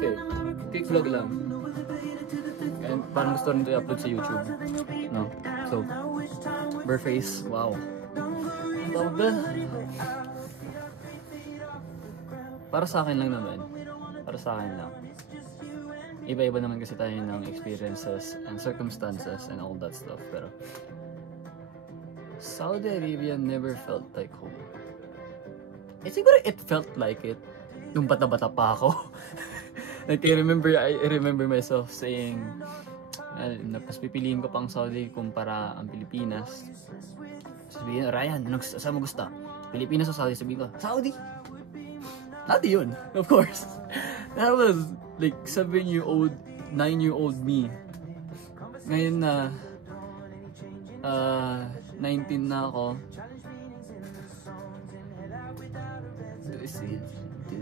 Okay, quick vlog lang. And parang gusto rin ito i-upload sa YouTube. No? So, Burface, wow. Ang tawag ba? Para sa akin lang naman. Para sa akin lang. Iba-iba naman kasi tayo ng experiences and circumstances and all that stuff. Pero, Saudi Arabia never felt like home. Siguro it felt like it nung bata-bata pa ako. Like, I remember myself saying, mas pipiliin ko pang Saudi kumpara ang Pilipinas. Sabihin, Ryan, saan mo gusto? Pilipinas o Saudi? Sabihin ko, Saudi! Dati yun, of course. That was like 7-year-old, 9-year-old me. Ngayon na 19 na ako.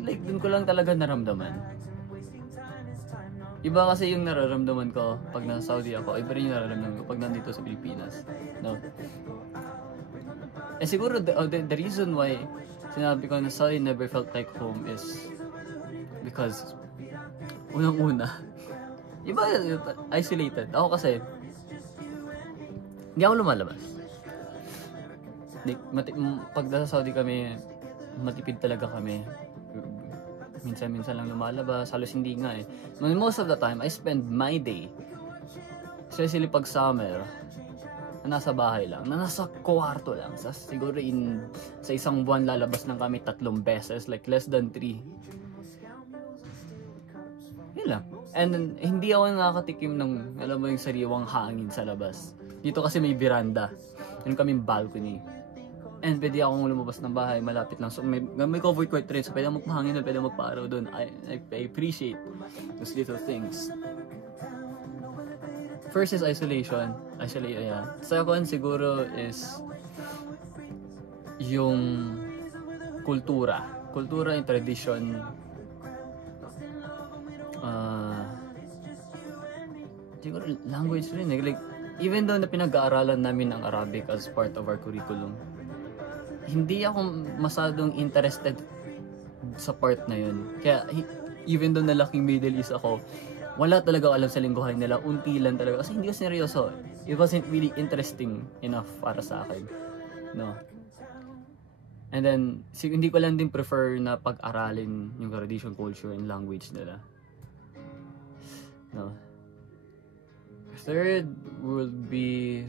Like, dun ko lang talaga naramdaman. Iba kasi yung nararamdaman ko pag nasa Saudi ako, iba rin yung nararamdaman ko pag nandito sa Pilipinas. No? Siguro the reason why sinabi ko na Saudi never felt like home is because unang-una, iba isolated. Ako kasi, hindi ako lumalabas. Like, pag nasa Saudi kami, matipid talaga kami. Minsan-minsan lang lumalabas, halos hindi nga eh. Most of the time, I spend my day, especially pag summer, na nasa bahay lang, na nasa kwarto lang. Siguro sa isang buwan lalabas lang kami 3 beses, like less than 3. Yun lang. And then, hindi ako nakakatikim ng, alam mo yung sariwang hangin sa labas. Dito kasi may veranda. Yun kaming balcony. And pwede akong lumabas ng bahay, malapit lang. So may covered court rin, so pwede magpahangin doon, pwede magpaaraw doon. I appreciate those little things. First is isolation. Second siguro is yung kultura and tradition. Siguro language rin eh. Like, even though na pinag-aaralan namin ang Arabic as part of our curriculum, hindi ako masyadong interested sa part na yun. Kaya, even though nalaking Middle East ako, wala talaga alam sa lingguhan nila. Unti lang talaga. Kasi hindi ko seryoso. It wasn't really interesting enough para sa akin. No? And then, hindi ko lang din prefer na pag-aralin yung tradition, culture, and language nila. No? Third would be...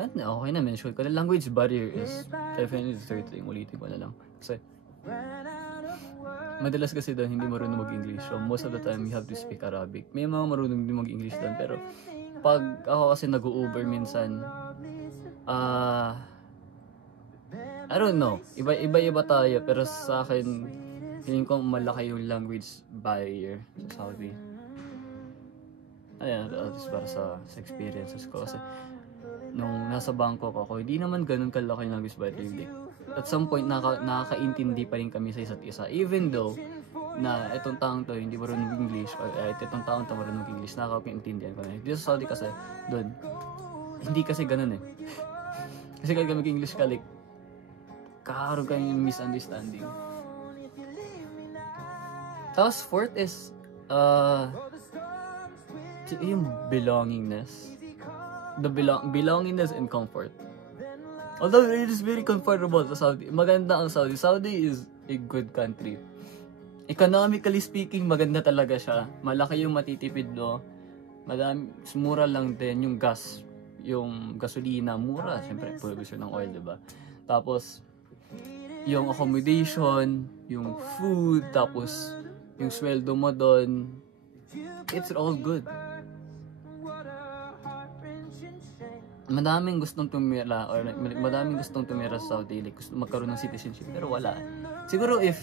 okay na, mention ko. The language barrier is definitely the third thing. Ulitin ko na lang. Kasi, madalas kasi doon hindi marunong mag-English. So, most of the time, you have to speak Arabic. May mga marunong din mag-English doon. Pero, pag ako kasi nag-Uber minsan, I don't know. Iba-iba tayo. Pero sa akin, feeling ko malaki yung language barrier sa Saudi. Ayan, at least para sa experiences ko. Kasi, nung nasa Bangkok ako, hindi naman ganun kalaki yung language barrier. At some point, nakakaintindi pa rin kami sa isa't isa. Even though, na itong taong to hindi marunong English, or itong taong to marunong English, nakakaintindihan ko na. Dito sa Saudi kasi, doon, hindi kasi ganun eh. Kasi kahit ka mag-English ka, like, kakaroon ka yung misunderstanding. Tapos, fourth is, yung belongingness. The belongingness and comfort. Although it is very comfortable sa Saudi. Maganda ang Saudi. Saudi is a good country. Economically speaking, maganda talaga siya. Malaki yung matitipid do. Mura lang din yung gas. Yung gasolina, mura. Siyempre, production ng oil, diba? Tapos, yung accommodation, yung food, tapos yung sweldo mo doon, it's all good. Madaming gustong tumira or madaming gustong tumira sa Saudi, like gusto magkaroon ng citizenship pero wala. Siguro if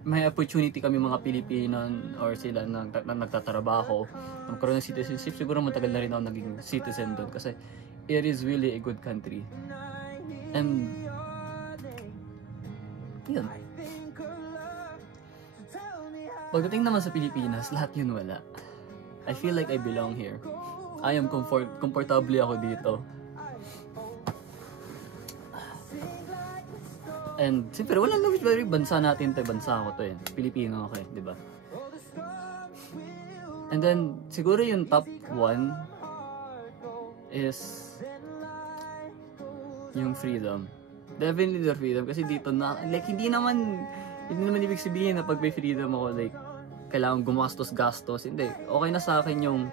may opportunity kami mga Pilipino or sila na nagtatrabaho magkaroon ng citizenship, siguro matagal na rin ako naging citizen doon kasi it is really a good country. And yun. Pagdating naman sa Pilipinas, lahat yun wala. I feel like I belong here. I am comfortable ako dito. And siyempre, wala na very bansa natin to, bansa ko to eh. Pilipino ako eh, di ba? And then, siguro yung top 1 is yung freedom. Definitely the freedom. Kasi dito na, like, hindi naman ibig sabihin na pag may freedom ako, like, kailangan gumastos-gastos. Hindi. Okay na sa akin yung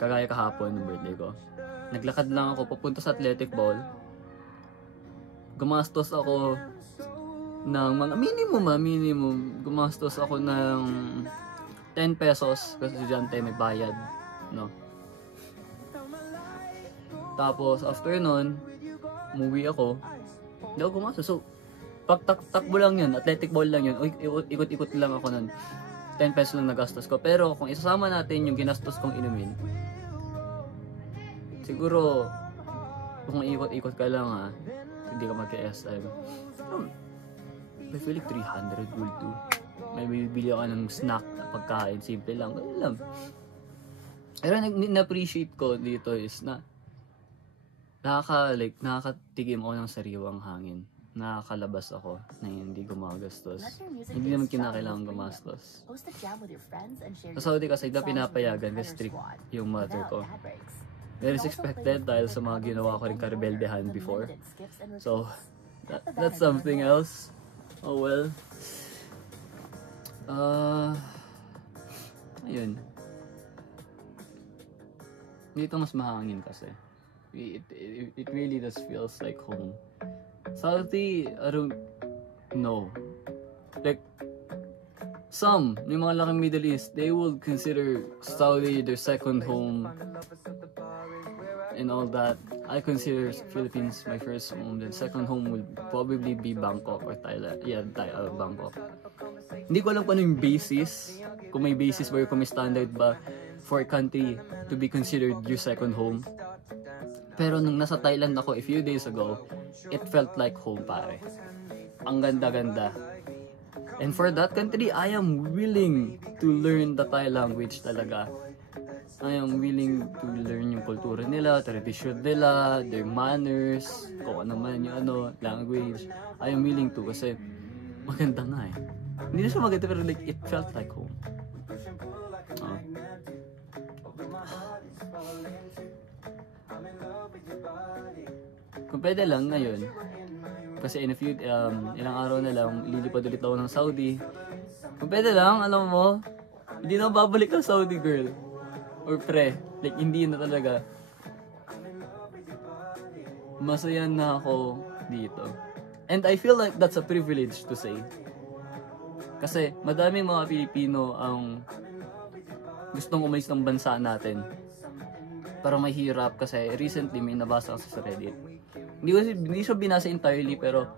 kagaya kahapon ng birthday ko. Naglakad lang ako papunta sa athletic ball. Gumastos ako ng mga minimum. Gumastos ako ng 10 pesos kasi estudyante may bayad, no? Tapos after nun, umuwi ako. Hindi ako gumastos. So, pag takbo lang yun, athletic ball lang yun, ikot-ikot lang ako nun. 10 pesos lang nagastos ko. Pero kung isasama natin yung ginastos kong inumin, siguro, kung ikot-ikot ka lang hindi ka mag-SM. I feel like 300 will do. May bibili ka ng snack na pagkain, simple lang. Ganun lang. Pero na-appreciate ko dito is na nakakatigim ako ng sariwang hangin. Nakakalabas ako na hindi gumagastos. Hindi naman kinakailangan gumastos. Sa Saudi kasi pinapayagan kasi strict yung mother ko. Very expected dahil sa mga ginawa ko rin karebeldehan before. So, that's something else. Oh well. Ayun. Dito mas mahangin kasi. It really just feels like home. Saudi, I don't know. Like, yung mga laking Middle East, they will consider Saudi their second home and all that. I consider Philippines my first home. The second home will probably be Bangkok or Thailand. Yeah, Bangkok. Hindi ko alam kung ano yung basis. Kung may basis ba or kung may standard ba for a country to be considered your second home. Pero nung nasa Thailand ako a few days ago, it felt like home, pare. Ang ganda-ganda. And for that country, I am willing to learn the Thai language talaga. I am willing to learn yung kultura nila, tradisyon nila, their manners, kung ano man yung language. I am willing to kasi maganda nga eh. Hindi na siya maganda pero like, it felt like home. Kung pwede lang ngayon, kasi in a few, ilang araw na lang, lilipad ulit ako ng Saudi. Kung pwede lang, alam mo, hindi na babalik ang Saudi girl. Or pre, like hindi na talaga. Masaya na ako dito. And I feel like that's a privilege to say. Kasi madami mga Pilipino ang gustong umalis ng bansa natin. Pero mahirap kasi recently may nabasa kasi sa Reddit. Hindi siya binasa entirely pero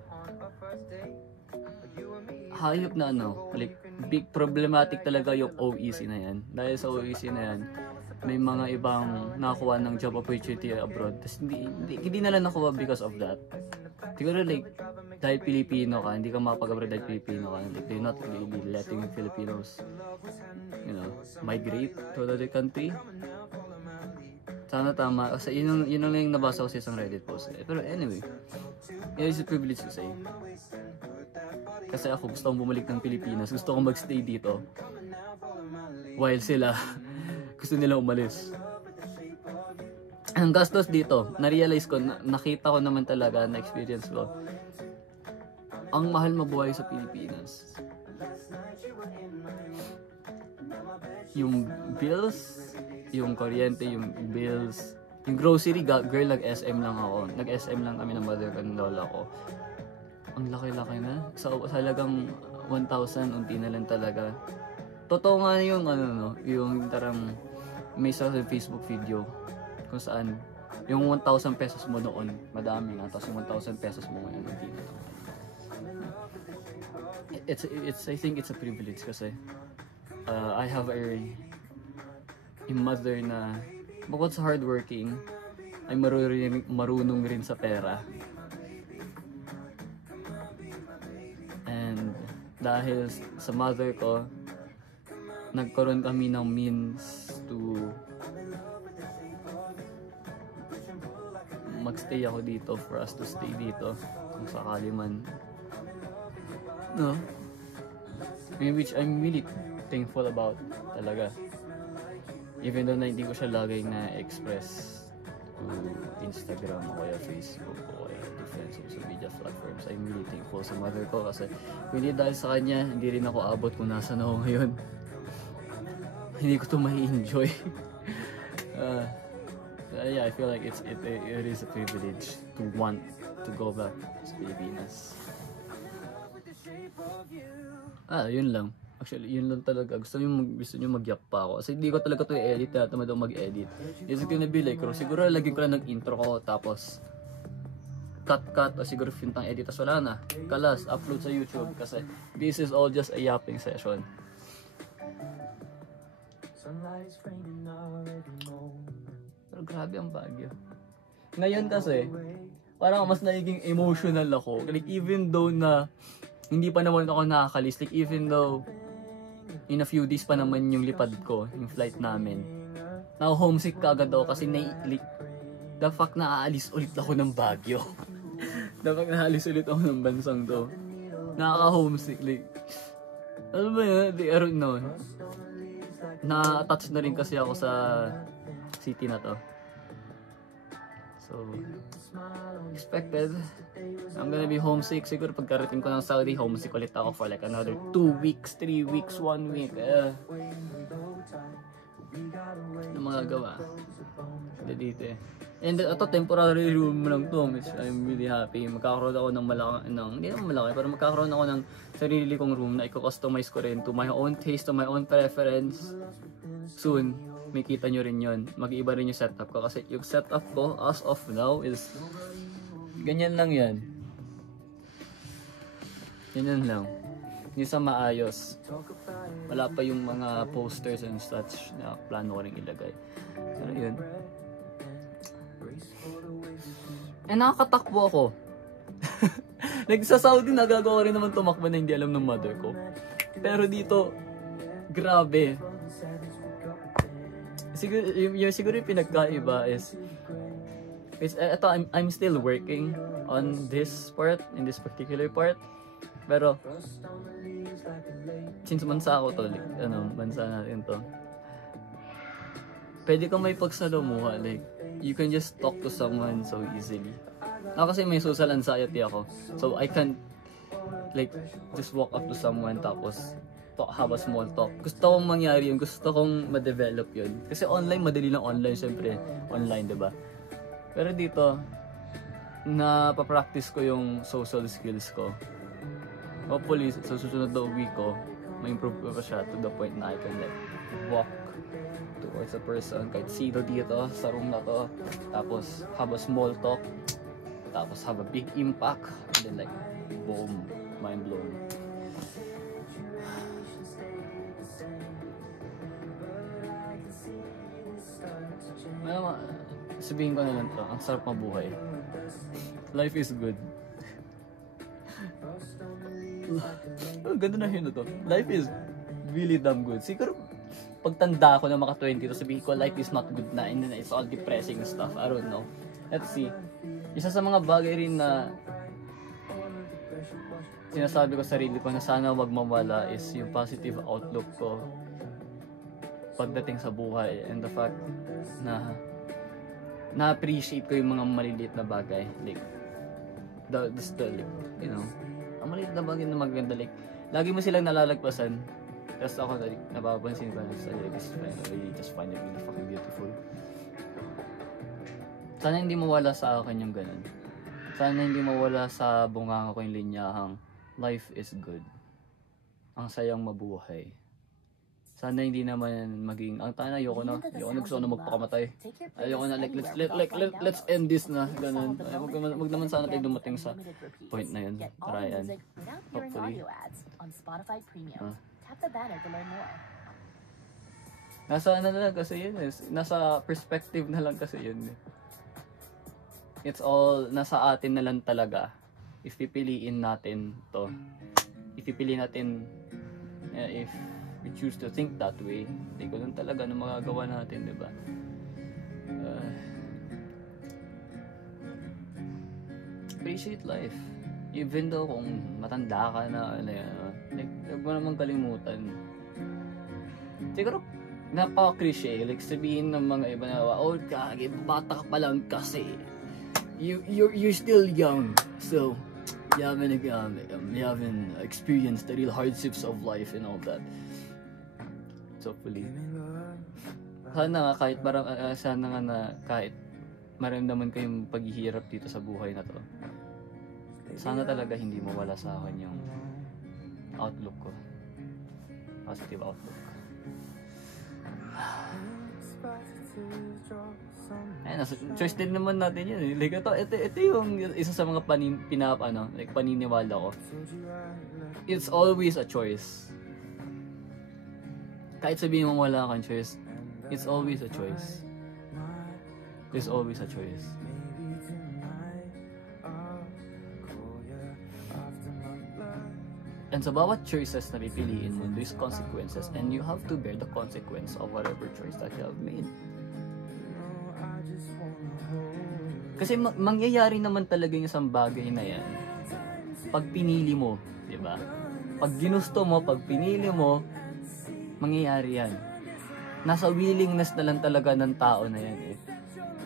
hayop na like big problematic talaga yung OEC na yan. Dahil sa OEC na yan, may mga ibang nakakuha ng job opportunity abroad. Tapos hindi na lang nakuha because of that. Siguro like, dahil Pilipino ka, hindi ka makapag-abroad dahil Pilipino ka. Like, they're not really letting Filipinos, migrate to another country. Sana tama. Kasi yun lang yung nabasa ko sa isang Reddit post. Pero anyway, it is a privilege to say. Kasi ako gusto kong bumalik ng Pilipinas. Gusto kong magstay dito. While sila gusto nila umalis. Ang gastos dito, na-realize ko, nakita ko naman talaga, na-experience ko. Ang mahal mabuhay sa Pilipinas. Yung bills, yung kuryente, yung bills, yung grocery, girl, nag-SM lang ako. Nag-SM lang kami ng mother ko, ng lola ko. Ang laki-laki na. Sa halagang 1,000, unti na lang talaga. Totoo nga yung yung tarang may sa Facebook video kung saan yung 1,000 pesos mo noon, madami na. Tapos yung 1,000 pesos mo ngayon, unti na lang. I think it's a privilege kasi I have a mother na bukod sa hardworking ay marunong rin sa pera. And dahil sa mother ko, nagkaroon kami ng means to magstay ako dito, for us to stay dito. kung sakali man. No? Which I'm really thankful about talaga. Even though na hindi ko siya laging na-express to Instagram o kaya Facebook o kaya different social media platforms, I'm really thankful sa mother ko kasi kung hindi dahil sa kanya, hindi rin ako abot kung nasa na ako ngayon. Hindi ko to mai-enjoy. Yeah, I feel like it is a privilege to want to go back sa Pilipinas. Yun lang. Actually, yun lang talaga. Gusto nyo mag-yak pa ako. Kasi hindi ko talaga ito i-edit. Tamad ako mag-edit. It's gonna be like, siguro lagyan ko lang ng intro ko. Tapos, cut. O siguro fintang edit. Tapos wala na. Kalas, upload sa YouTube. Kasi this is all just a yapping session. Pero grabe ang Baguio. Ngayon kasi, parang mas naging emotional ako. Like, even though na hindi pa naman ako nakakalis. Like, even though in a few days pa naman yung lipad ko, yung flight namin. Now, homesick ka agad ako kasi like, the fact na aalis ulit ako ng Baguio. The fact na aalis ulit ako ng bansang to. Nakaka-homesick. Like, ano ba yun? I don't know. Na-attach na rin kasi ako sa city na to. So, expected. I'm gonna be homesick. Siguro pagkarating ko ng Saudi, homesick ulit ako for like another 2 weeks, 3 weeks, 1 week. Ano magagawa? Dito eh. And ito, temporary room lang to, which I'm really happy. Magkakaroon ako ng hindi naman malaki, pero magkakaroon ako ng sarili kong room na i-customize ko rin to my own taste, to my own preference. Soon, makita nyo rin yun. Mag-iiba rin yung setup ko. Kasi yung setup ko, as of now, is ganyan lang yan. Ganyan lang. Hindi sa maayos. Wala pa yung mga posters and such na plano ko rin ilagay. Pero yun. Nakakatakbo ako. Like sa Saudi, nagagawa rin naman tumakbo na hindi alam ng mother ko. Pero dito, grabe. Siguro yung pinagkaiba is I'm still working on this part, in this particular part. Pero since bansa ako to, like, bansa natin to, pwede kang may pagsalamuha, like you can just talk to someone so easily. Ako kasi may social anxiety ako, so I can't like just walk up to someone tapos have a small talk. Gusto kong mangyari yun, gusto kong ma-develop yun. Kasi online, madali lang online, syempre. Online, diba? Pero dito, napapractice ko yung social skills ko. Hopefully, sa susunod na week ko, ma-improve ko pa siya to the point na I can like walk towards a person, kahit sino dito, sa room na to. Tapos, have a small talk. Tapos, have a big impact. And then like, boom, mind blown. Sabihin ko na lang to, ang sarap mabuhay. Life is good. Ganda na yun na to. Life is really damn good. Siguro, pagtanda ko na maka 20 to, sabihin ko life is not good na and then it's all depressing stuff. I don't know. Let's see. Isa sa mga bagay rin na sinasabi ko sa sarili ko na sana wag mawala is yung positive outlook ko pagdating sa buhay, and the fact na na-appreciate ko yung mga maliliit na bagay, like like, you know, ang maliliit na bagay na maganda, like lagi mo silang nalalagpasan, tapos ako like, napapansin ko na sa really just find it really fucking beautiful. Sana hindi mawala sa akin yung ganun. Sana hindi mawala sa bunganga ko yung linyahang life is good, ang sayang mabuhay. Sana hindi naman maging ang tana, ayoko na gusto na magpakamatay. Ayoko na like let's end this na ganun. Wag naman sana tayo dumating sa point na yun. Ryan. Hopefully. Nasa ano na lang kasi yun eh. Nasa perspective na lang kasi yun eh. It's all nasa atin na lang talaga. If pipiliin natin to. If pipiliin natin if we choose to think that way, hindi ko lang talaga na magagawa natin, diba? Appreciate life. Even though kung matanda ka na, ano yan, like, huwag mo naman kalimutan. Siguro, napaka-cliche, like sabihin ng mga iba na, oh, kage, bata ka pa lang kasi. You're still young, so you haven't experienced the real hardships of life and all that. So, hopefully. Sana nga kahit maramdaman kayong paghihirap dito sa buhay na to. Sana talaga hindi mawala sa akin yung outlook ko. Positive outlook. Ayun, choice din naman natin yun eh. Like, ito yung isa sa mga paniniwala ko. It's always a choice. Kahit sabihin mo wala kang choice, it's always a choice. There's always a choice. And sa bawat choices na pipiliin mo, there's consequences, and you have to bear the consequence of whatever choice that you have made. Kasi mangyayari naman talaga yung isang bagay na yan pag pinili mo, di ba? Pag ginusto mo, pag pinili mo, mangyayari yan. Nasa willingness na lang talaga ng tao na yan eh.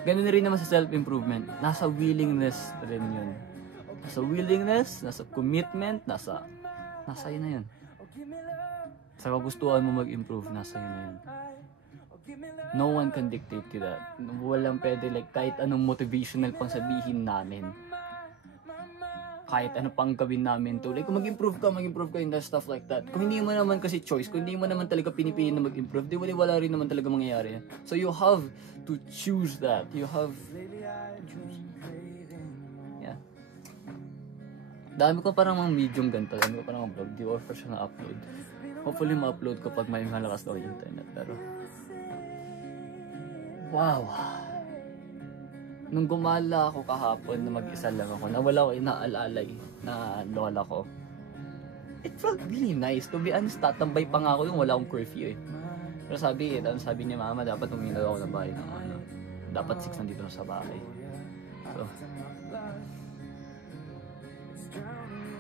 Ganun rin naman sa self-improvement. Nasa willingness rin yun. Nasa willingness, nasa commitment, nasa yun na yun. Sa kagustuhan mo mag-improve, nasa yun na yun. No one can dictate to that. Walang pwede, like, kahit anong motivational pang sabihin namin. Kahit ano pang gawin namin to. Like, kung mag-improve ka and that stuff like that. Kung hindi mo naman kasi choice, kung hindi mo naman talaga pinipili na mag-improve, di wala rin naman talaga mangyayari. So you have to choose that. You have to choose. Yeah. Dami ko parang mga medium ganito. Dami ko parang mga vlog. Di ko offer siya na-upload. Hopefully ma-upload ko pag may malakas daw yung internet. Pero wow. Nung gumala ako kahapon na mag-isa lang ako, nawala ko inaalalay na lola ko. It felt really nice. To be honest, tatambay pa nga ako yung wala akong curfew eh. Pero sabi ni mama, dapat umilag ako ng bahay ng ano. Dapat 6 nandito na sa bahay. So,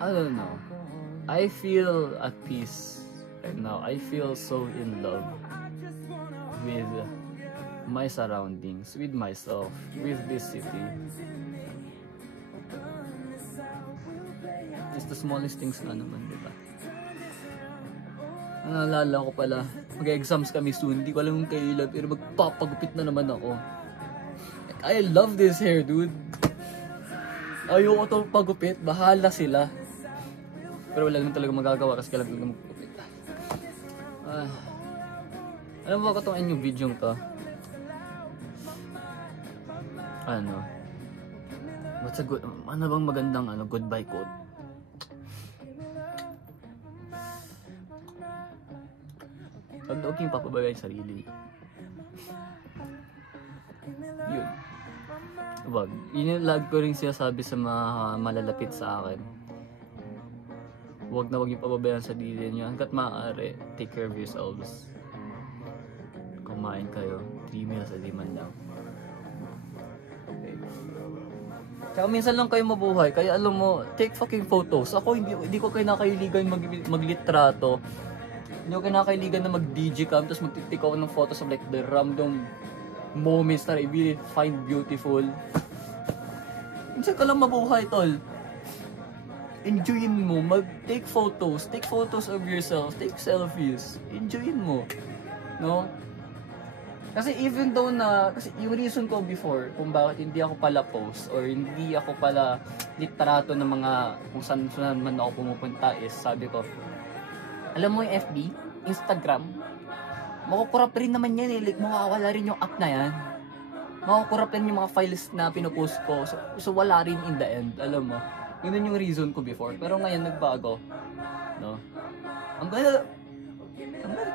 I don't know. I feel at peace right now. I feel so in love with my surroundings, with myself, with this city. It's the smallest things na naman, diba? Naalala ko pala, mag-exams kami soon, hindi ko alam kung kailan, pero magpapagupit na naman ako. Like, I love this hair, dude. Ayoko itong pagupit, bahala sila. Pero wala naman talaga magagawa kasi kailan talaga magpagupit. Alam mo ba itong inyong video to? Ano bang magandang goodbye quote? Huwag kayong papabagay sarili. Yun. Wag. Yun yung lag ko rin sinasabi sa mga malalapit sa akin. Huwag yung pababayaan sa sarili nyo. Hanggat maaari, take care of yourselves. Kumain kayo. 3 meals a day man lang. Okay. Tsaka minsan lang kayo mabuhay. Kaya alam mo, take fucking photos. Ako hindi ko kinakailigan maglitrato. Hindi ko kinakailigan na mag-DJ cam tapos magtitik ako ng photos of like the random moments that I really find beautiful. Minsan ka lang mabuhay, tol. Enjoyin mo, take photos of yourself, take selfies. Enjoyin mo. No? Kasi even though kasi yung reason ko before kung bakit hindi ako pala post or hindi ako pala litrato ng mga kung saan man ako pumupunta is sabi ko, alam mo yung FB, Instagram, makukurap rin naman yan eh, like mawawala rin yung app na yan. Makukurap rin yung mga files na pinupost ko, so wala rin in the end, alam mo. Yun yung reason ko before, pero ngayon nagbago, no? I'm gonna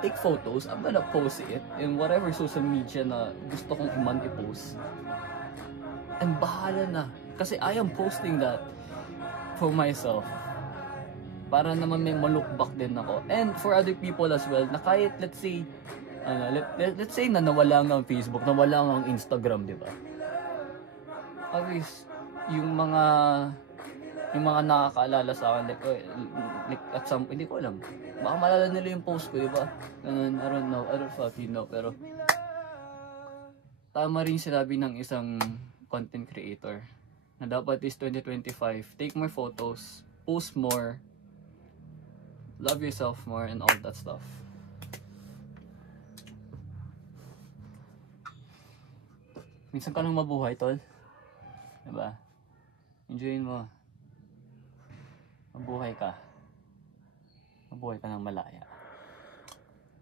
take photos, I'm gonna post it in whatever social media na gusto kong i-post. And bahala na, kasi I am posting that for myself. Para naman may ma-look back din ako. And for other people as well, na kahit let's say na nawala nga ang Facebook, nawala nga ang Instagram, di ba? At least, yung mga yung mga nakakaalala sa akin, like, like at some, hindi ko alam. Baka malala nila yung post ko, di ba? Ganun, I don't know, I don't fucking know, pero tama rin sinabi ng isang content creator na dapat is 2025, take more photos, post more, love yourself more, and all that stuff. Minsan ka lang mabuhay, tol. Diba? Enjoyin mo. Mabuhay ka. Mabuhay ka ng malaya.